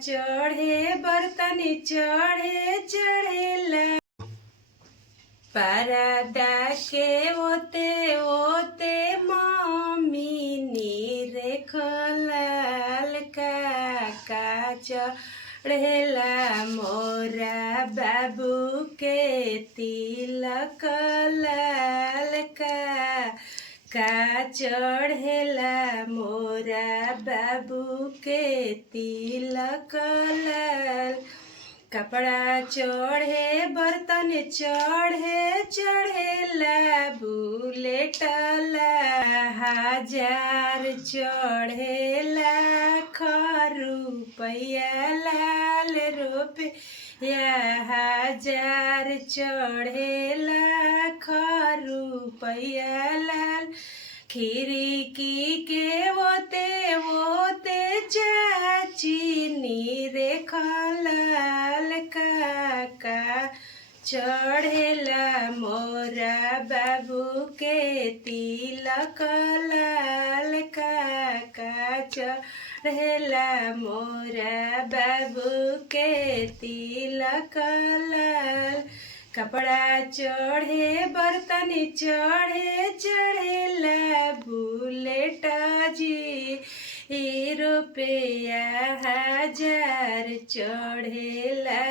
चढ़े बर्तन चढ़े चढ़ेला परदा के ओते ओते मम्मी नीरे खलाल काका चढ़ेला मोरा बाबू के तिलक लाल का चढ़ेला मोरा बाबू के तिलक लाल कपड़ा चढ़े बर्तन चढ़े चढ़ेला बुलेट हजार चढ़ेला रुपया लाल रुपया हजार चढ़ेला रुपया लाल खिड़की के ओते ओते चाची नीरे खलाल काका चढ़ेला मोरा बाबू के तिलक लाल काका चढ़ेला मोरा बाबू के तिलक लाल कपड़ा चढ़े बर्तन चढ़े चढ़ेला बुलेट जी रुपया हजार चढ़ेला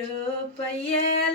रुपया